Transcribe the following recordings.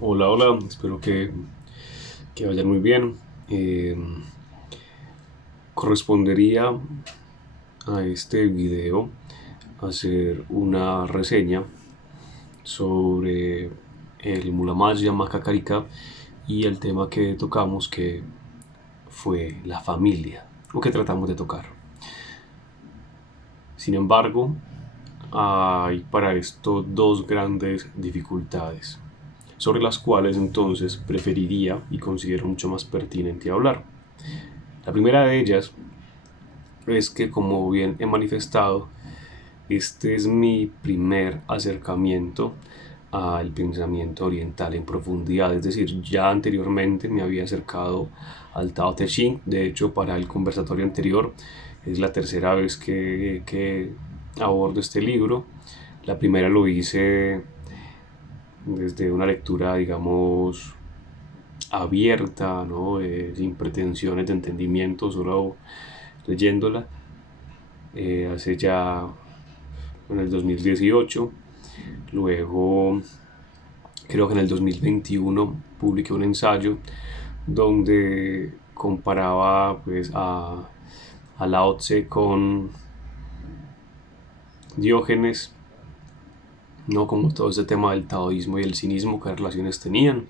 Hola, hola, espero que vayan muy bien. Eh, Correspondería a este video hacer una reseña sobre el Mulamaya Macacarika y el tema que tocamos que fue la familia, o que tratamos de tocar. Sin embargo, hay para esto dos grandes dificultades, sobre las cuales entonces preferiría y considero mucho más pertinente hablar. La primera de ellas es que, como bien he manifestado, este es mi primer acercamiento al pensamiento oriental en profundidad. Es decir, ya anteriormente me había acercado al Tao Te Ching. De hecho, para el conversatorio anterior es la tercera vez que abordo este libro. La primera lo hice desde una lectura, digamos, abierta, ¿no? Sin pretensiones de entendimiento, solo leyéndola. Hace ya en el 2018. Luego, creo que en el 2021 publiqué un ensayo donde comparaba pues a Lao Tse con Diógenes, no como todo ese tema del taoísmo y el cinismo, qué relaciones tenían.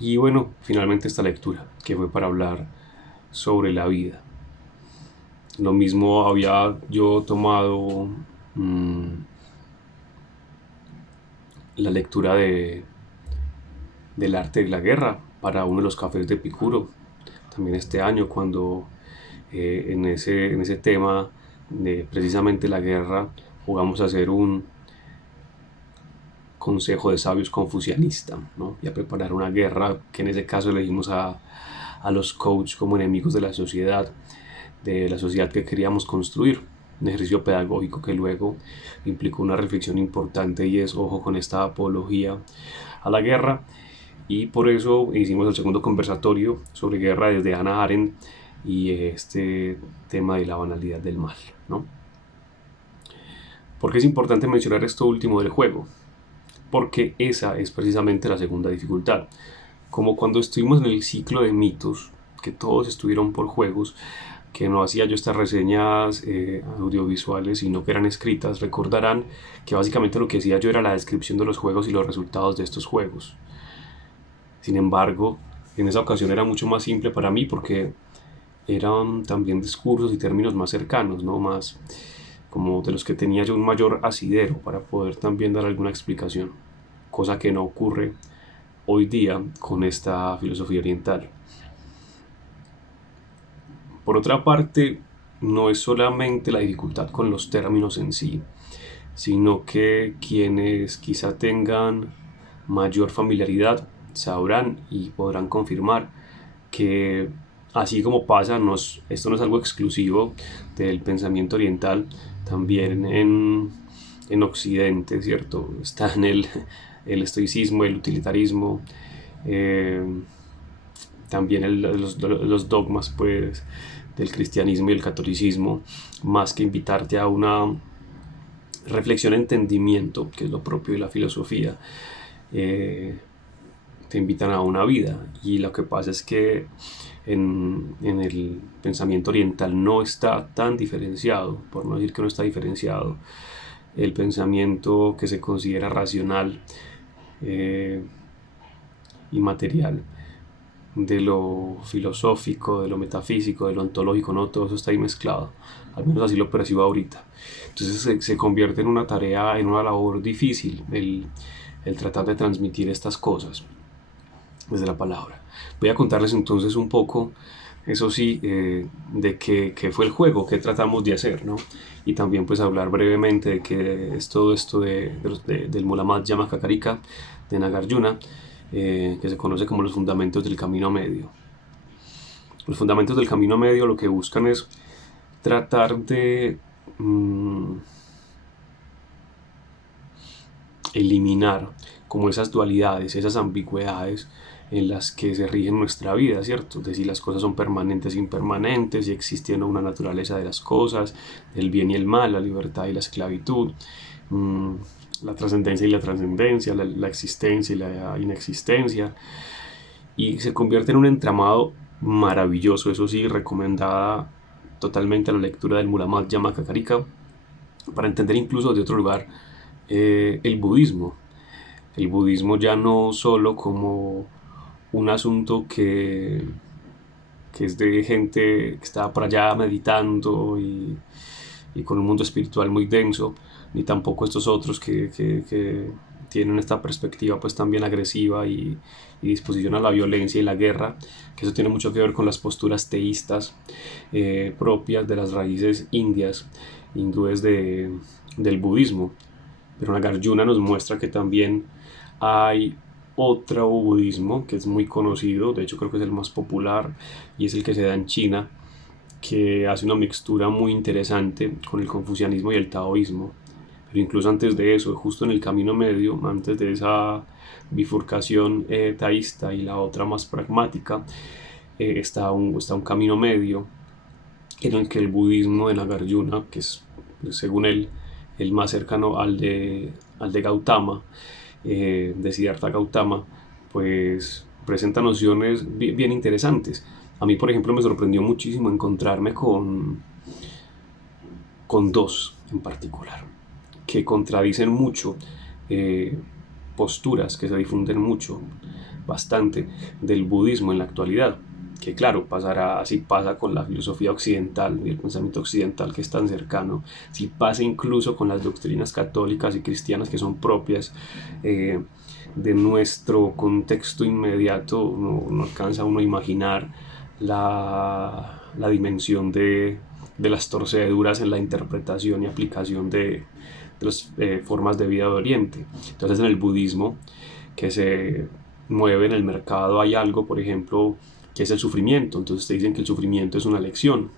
Y bueno, finalmente esta lectura, que fue para hablar sobre la vida. Lo mismo había yo tomado la lectura del arte de la guerra para uno de los cafés de Epicuro. También este año, cuando en ese tema de precisamente la guerra jugamos a hacer un consejo de sabios confucianista, ¿no? Y a preparar una guerra que en ese caso elegimos a los coaches como enemigos de la sociedad que queríamos construir. Un ejercicio pedagógico que luego implicó una reflexión importante, y es, ojo con esta apología a la guerra. Y por eso hicimos el segundo conversatorio sobre guerra desde Hannah Arendt y este tema de la banalidad del mal, ¿no? ¿Por qué es importante mencionar esto último del juego? Porque esa es precisamente la segunda dificultad. Como cuando estuvimos en el ciclo de mitos, que todos estuvieron por juegos, que no hacía yo estas reseñas audiovisuales, sino que eran escritas, recordarán que básicamente lo que hacía yo era la descripción de los juegos y los resultados de estos juegos. Sin embargo, en esa ocasión era mucho más simple para mí porque eran también discursos y términos más cercanos, ¿no? Más como de los que tenía yo un mayor asidero para poder también dar alguna explicación, cosa que no ocurre hoy día con esta filosofía oriental. Por otra parte, no es solamente la dificultad con los términos en sí, sino que quienes quizá tengan mayor familiaridad sabrán y podrán confirmar que, así como pasa, esto no es algo exclusivo del pensamiento oriental, también en Occidente, ¿cierto? Está en el estoicismo, el utilitarismo, eh, también los dogmas pues, del cristianismo y el catolicismo, más que invitarte a una reflexión, entendimiento, que es lo propio de la filosofía. eh, Te invitan a una vida, y lo que pasa es que en el pensamiento oriental no está tan diferenciado, por no decir que no está diferenciado, el pensamiento que se considera racional eh, y material de lo filosófico, de lo metafísico, de lo ontológico. No, todo eso está ahí mezclado, al menos así lo percibo ahorita. Entonces se convierte en una tarea, en una labor difícil el tratar de transmitir estas cosas desde la palabra. Voy a contarles entonces un poco, eso sí, de qué fue el juego, qué tratamos de hacer, ¿no? Y también pues hablar brevemente de qué es todo esto del Muhammad Yamakakarika de Nagarjuna, que se conoce como los fundamentos del camino medio. Los fundamentos del camino medio lo que buscan es tratar de eliminar como esas dualidades, esas ambigüedades en las que se rige nuestra vida, ¿cierto? De si las cosas son permanentes e impermanentes, si existe o no una naturaleza de las cosas, del bien y el mal, la libertad y la esclavitud, la trascendencia y la trascendencia, la existencia y la inexistencia, y se convierte en un entramado maravilloso. Eso sí, recomendada totalmente la lectura del Muhammad Yamakakarika para entender incluso de otro lugar el budismo. El budismo ya no solo como un asunto que es de gente que está por allá meditando y con un mundo espiritual muy denso, ni tampoco estos otros que tienen esta perspectiva pues también agresiva y disposición a la violencia y la guerra, que eso tiene mucho que ver con las posturas teístas propias de las raíces hindúes del budismo. Pero Nagarjuna nos muestra que también hay otro budismo que es muy conocido, de hecho creo que es el más popular, y es el que se da en China, que hace una mixtura muy interesante con el confucianismo y el taoísmo. Pero incluso antes de eso, justo en el camino medio, antes de esa bifurcación taísta y la otra más pragmática, está un camino medio en el que el budismo de Nagarjuna, que es según él el más cercano al de Gautama, de Siddhartha Gautama, pues presenta nociones bien interesantes. A mí, por ejemplo, me sorprendió muchísimo encontrarme con dos en particular, que contradicen mucho posturas que se difunden mucho, bastante, del budismo en la actualidad. Que claro, pasará, así pasa con la filosofía occidental y el pensamiento occidental que es tan cercano, si pasa incluso con las doctrinas católicas y cristianas que son propias de nuestro contexto inmediato. No alcanza uno a imaginar la dimensión de las torceduras en la interpretación y aplicación de las formas de vida de Oriente. Entonces en el budismo que se mueve en el mercado hay algo, por ejemplo, que es el sufrimiento. Entonces te dicen que el sufrimiento es una lección.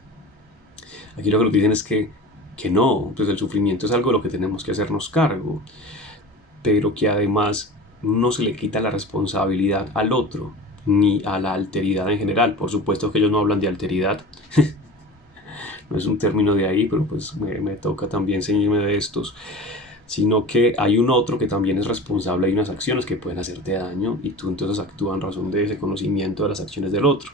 Aquí lo que nos dicen es que no, pues el sufrimiento es algo de lo que tenemos que hacernos cargo, pero que además no se le quita la responsabilidad al otro, ni a la alteridad en general. Por supuesto que ellos no hablan de alteridad, no es un término de ahí, pero pues me toca también ceñirme de estos, sino que hay un otro que también es responsable de unas acciones que pueden hacerte daño y tú entonces actúas en razón de ese conocimiento de las acciones del otro,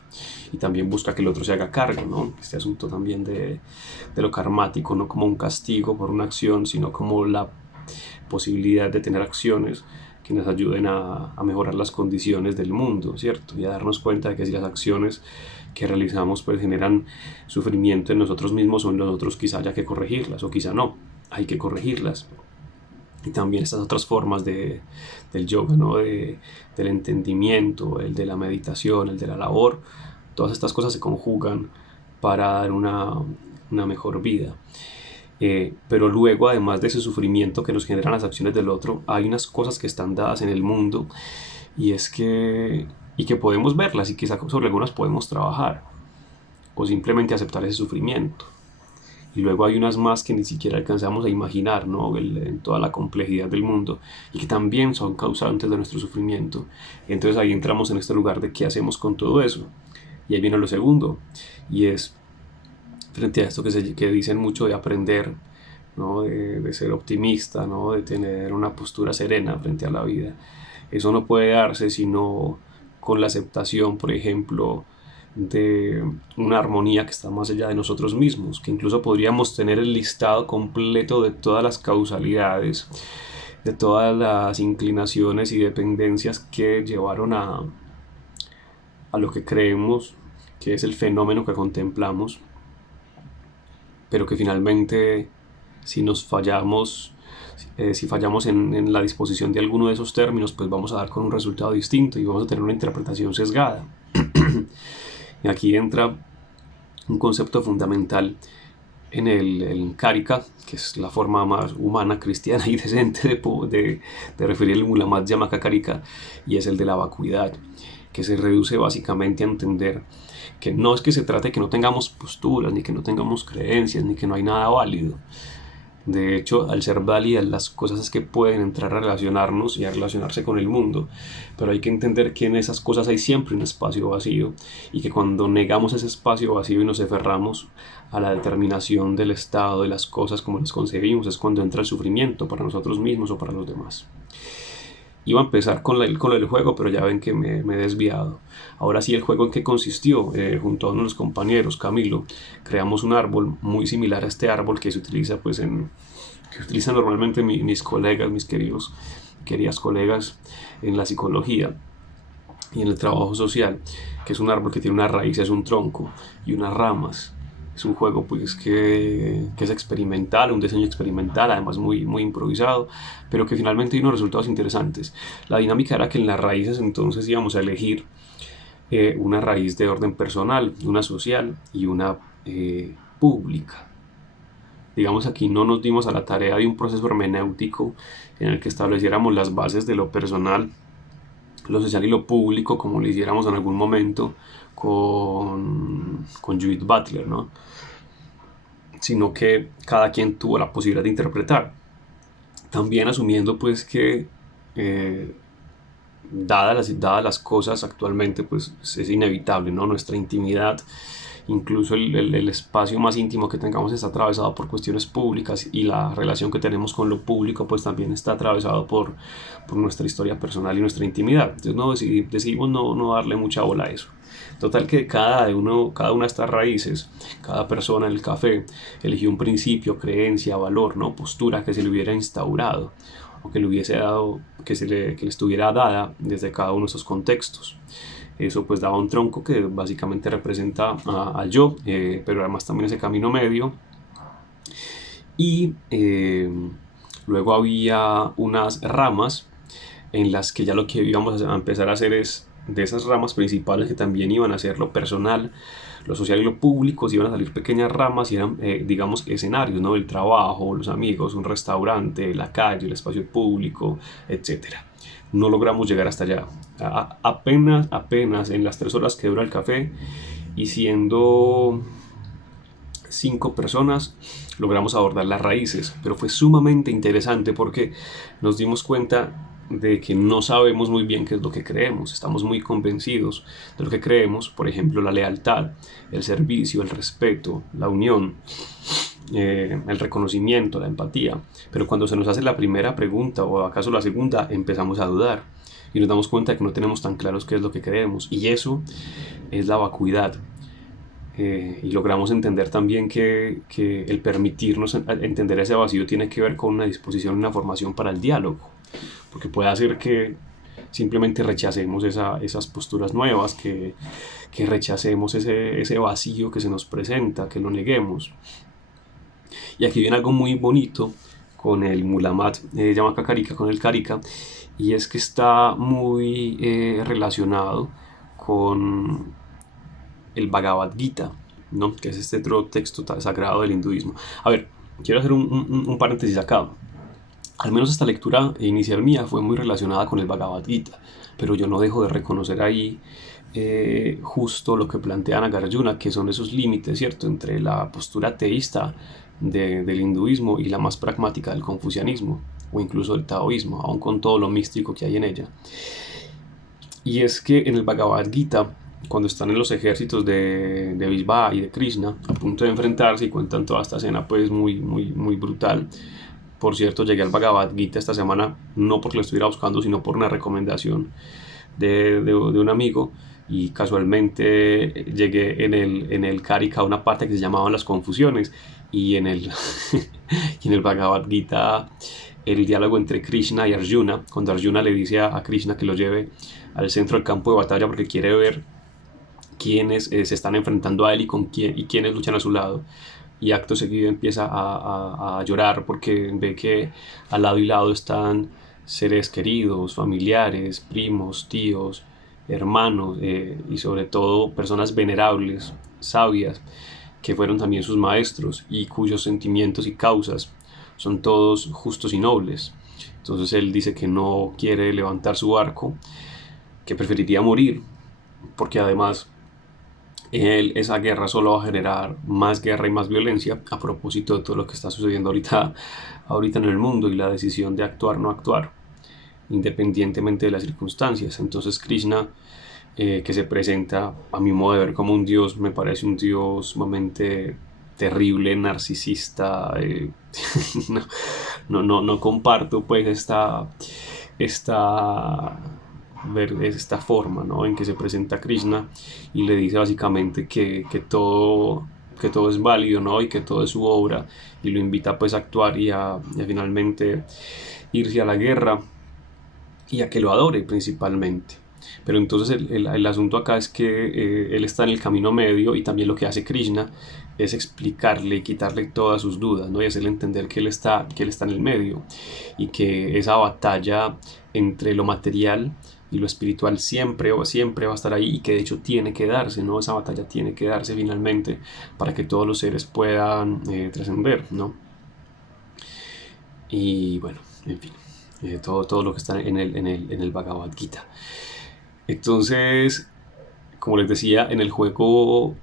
y también busca que el otro se haga cargo, ¿no? Este asunto también de lo karmático, no como un castigo por una acción, sino como la posibilidad de tener acciones que nos ayuden a mejorar las condiciones del mundo, ¿cierto? Y a darnos cuenta de que si las acciones que realizamos pues generan sufrimiento en nosotros mismos o en los otros, quizá haya que corregirlas o quizá no, hay que corregirlas. Y también estas otras formas del yoga, ¿no? Del entendimiento, el de la meditación, el de la labor, todas estas cosas se conjugan para dar una mejor vida. Pero luego, además de ese sufrimiento que nos generan las acciones del otro, hay unas cosas que están dadas en el mundo y que podemos verlas y quizá sobre algunas podemos trabajar o simplemente aceptar ese sufrimiento. Y luego hay unas más que ni siquiera alcanzamos a imaginar, ¿no? En toda la complejidad del mundo, y que también son causantes de nuestro sufrimiento. Y entonces ahí entramos en este lugar de qué hacemos con todo eso. Y ahí viene lo segundo, y es frente a esto que dicen mucho de aprender, ¿no? De ser optimista, ¿no? De tener una postura serena frente a la vida. Eso no puede darse sino con la aceptación, por ejemplo, de una armonía que está más allá de nosotros mismos, que incluso podríamos tener el listado completo de todas las causalidades, de todas las inclinaciones y dependencias que llevaron a lo que creemos que es el fenómeno que contemplamos, pero que finalmente si fallamos en la disposición de alguno de esos términos, pues vamos a dar con un resultado distinto y vamos a tener una interpretación sesgada. Y aquí entra un concepto fundamental en el Karika, que es la forma más humana, cristiana y decente de referir el Muhammad Yamakakarika, y es el de la vacuidad, que se reduce básicamente a entender que no es que se trate de que no tengamos posturas, ni que no tengamos creencias, ni que no hay nada válido. De hecho, al ser válidas las cosas es que pueden entrar a relacionarnos y a relacionarse con el mundo, pero hay que entender que en esas cosas hay siempre un espacio vacío y que cuando negamos ese espacio vacío y nos aferramos a la determinación del estado de las cosas como las concebimos es cuando entra el sufrimiento para nosotros mismos o para los demás. Iba a empezar con el juego, pero ya ven que me he desviado. Ahora sí, el juego en qué consistió. Junto a unos compañeros, Camilo, creamos un árbol muy similar a este árbol que se utiliza pues que utilizan normalmente mis colegas, mis queridas colegas en la psicología y en el trabajo social, que es un árbol que tiene unas raíces, un tronco y unas ramas. Es un juego pues que es experimental, un diseño experimental, además muy improvisado, pero que finalmente dio unos resultados interesantes. La dinámica era que en las raíces entonces íbamos a elegir una raíz de orden personal, una social y una pública. Digamos, aquí no nos dimos a la tarea de un proceso hermenéutico en el que estableciéramos las bases de lo personal, lo social y lo público, como lo hiciéramos en algún momento con Judith Butler, ¿no? Sino que cada quien tuvo la posibilidad de interpretar. También asumiendo pues que dadas las cosas actualmente, pues es inevitable, ¿no? Nuestra intimidad, incluso el espacio más íntimo que tengamos está atravesado por cuestiones públicas y la relación que tenemos con lo público pues también está atravesado por nuestra historia personal y nuestra intimidad. Entonces decidimos no darle mucha bola a eso. Total que cada una de estas raíces, cada persona en el café eligió un principio, creencia, valor, ¿no? Postura que se le hubiera instaurado o que le hubiese dado, que le estuviera dada desde cada uno de esos contextos. Eso pues daba un tronco que básicamente representa al yo, pero además también ese camino medio. Y luego había unas ramas en las que ya lo que íbamos a empezar a hacer es de esas ramas principales que también iban a ser lo personal, lo social y lo público, iban a salir pequeñas ramas y eran, digamos, escenarios, ¿no? El trabajo, los amigos, un restaurante, la calle, el espacio público, etcétera. No logramos llegar hasta allá. Apenas en las 3 horas que dura el café y siendo 5 personas logramos abordar las raíces, pero fue sumamente interesante porque nos dimos cuenta de que no sabemos muy bien qué es lo que creemos, estamos muy convencidos de lo que creemos, por ejemplo la lealtad, el servicio, el respeto, la unión, el reconocimiento, la empatía, pero cuando se nos hace la primera pregunta o acaso la segunda empezamos a dudar y nos damos cuenta de que no tenemos tan claros qué es lo que creemos y eso es la vacuidad. Y logramos entender también que el permitirnos entender ese vacío tiene que ver con una disposición y una formación para el diálogo, porque puede hacer que simplemente rechacemos esas posturas nuevas, que rechacemos ese vacío que se nos presenta, que lo neguemos. Y aquí viene algo muy bonito con el Mulamat Yamakakárika, con el Karika, y es que está muy relacionado con el Bhagavad Gita, ¿no? Que es este otro texto sagrado del hinduismo. A ver, quiero hacer un paréntesis acá. Al menos esta lectura inicial mía fue muy relacionada con el Bhagavad Gita, pero yo no dejo de reconocer ahí justo lo que plantea Nagarjuna, que son esos límites, ¿cierto?, entre la postura teísta del hinduismo y la más pragmática del confucianismo, o incluso del taoísmo, aun con todo lo místico que hay en ella. Y es que en el Bhagavad Gita, cuando están en los ejércitos de Vishva y de Krishna, a punto de enfrentarse y cuentan toda esta escena pues muy brutal. Por cierto, llegué al Bhagavad Gita esta semana, no porque lo estuviera buscando, sino por una recomendación de un amigo, y casualmente llegué en el Karika a una parte que se llamaban las confusiones, y en el Bhagavad Gita el diálogo entre Krishna y Arjuna, cuando Arjuna le dice a Krishna que lo lleve al centro del campo de batalla porque quiere ver quiénes se están enfrentando a él y quiénes luchan a su lado, y acto seguido empieza a llorar porque ve que al lado y lado están seres queridos, familiares, primos, tíos, hermanos, y sobre todo personas venerables, sabias, que fueron también sus maestros y cuyos sentimientos y causas son todos justos y nobles. Entonces él dice que no quiere levantar su arco, que preferiría morir, porque además esa guerra solo va a generar más guerra y más violencia a propósito de todo lo que está sucediendo ahorita en el mundo y la decisión de actuar o no actuar, independientemente de las circunstancias. Entonces Krishna, que se presenta a mi modo de ver como un dios, me parece un dios sumamente terrible, narcisista. No, no comparto pues esta, esta forma, ¿no?, en que se presenta Krishna y le dice básicamente que todo es válido, ¿no?, y que todo es su obra, y lo invita pues a actuar y a finalmente irse a la guerra y a que lo adore principalmente. Pero entonces el asunto acá es que él está en el camino medio, y también lo que hace Krishna es explicarle y quitarle todas sus dudas, ¿no?, y hacerle entender que él está en el medio, y que esa batalla entre lo material y lo espiritual siempre va a estar ahí, y que de hecho tiene que darse, ¿no? Esa batalla tiene que darse finalmente para que todos los seres puedan trascender, ¿no? Y bueno, en fin, todo lo que está en el Bhagavad Gita. Entonces, como les decía, en el juego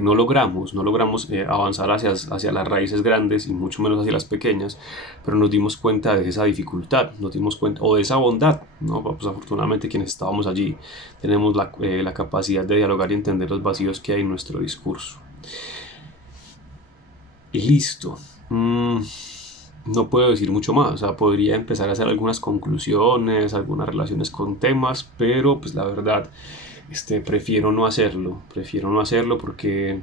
no logramos avanzar hacia las raíces grandes y mucho menos hacia las pequeñas, pero nos dimos cuenta de esa dificultad, nos dimos cuenta, o de esa bondad, ¿no? Pues afortunadamente quienes estábamos allí tenemos la capacidad de dialogar y entender los vacíos que hay en nuestro discurso. Y listo. No puedo decir mucho más, o sea, podría empezar a hacer algunas conclusiones, algunas relaciones con temas, pero pues la verdad, prefiero no hacerlo porque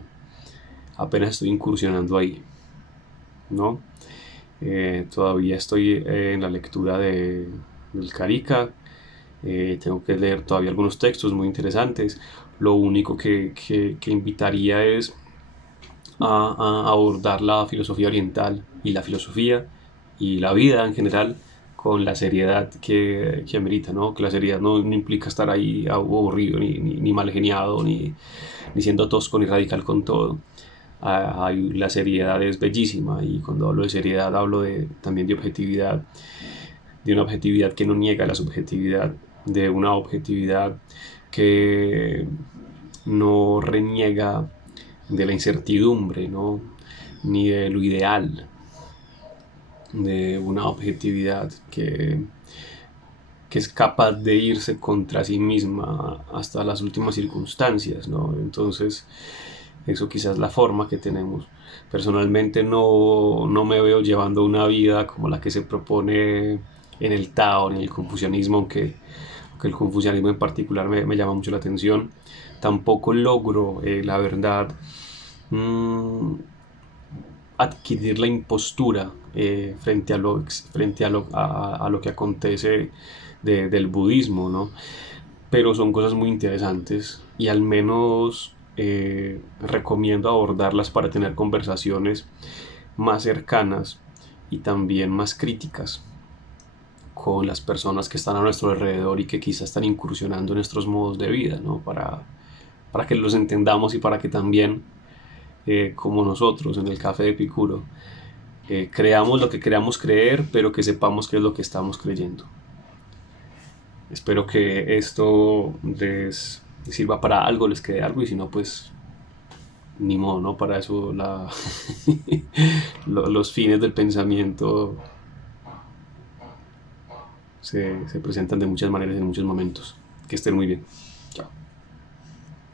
apenas estoy incursionando ahí, ¿no? Todavía estoy en la lectura del Karika, tengo que leer todavía algunos textos muy interesantes. Lo único que invitaría es a abordar la filosofía oriental y la filosofía y la vida en general con la seriedad que amerita, ¿no? Que la seriedad no implica estar ahí aburrido, ni mal geniado, ni siendo tosco, ni radical con todo. La seriedad es bellísima, y cuando hablo de seriedad hablo también de una objetividad que no niega la subjetividad, de una objetividad que no reniega de la incertidumbre, ¿no?, ni de lo ideal, de una objetividad que es capaz de irse contra sí misma hasta las últimas circunstancias, ¿no? Entonces, eso quizás es la forma que tenemos. Personalmente no me veo llevando una vida como la que se propone en el Tao, en el confucianismo, aunque el confucianismo en particular me llama mucho la atención. Tampoco logro, la verdad, mmm, adquirir la impostura frente a lo que acontece del budismo, ¿no? Pero son cosas muy interesantes, y al menos recomiendo abordarlas para tener conversaciones más cercanas y también más críticas con las personas que están a nuestro alrededor y que quizás están incursionando en nuestros modos de vida, ¿no? Para que los entendamos, y para que también, como nosotros en el Café de Epicuro, creamos lo que queramos creer, pero que sepamos qué es lo que estamos creyendo. Espero que esto les sirva para algo, les quede algo, y si no, pues ni modo, ¿no? Para eso los fines del pensamiento se presentan de muchas maneras en muchos momentos. Que estén muy bien. Chao.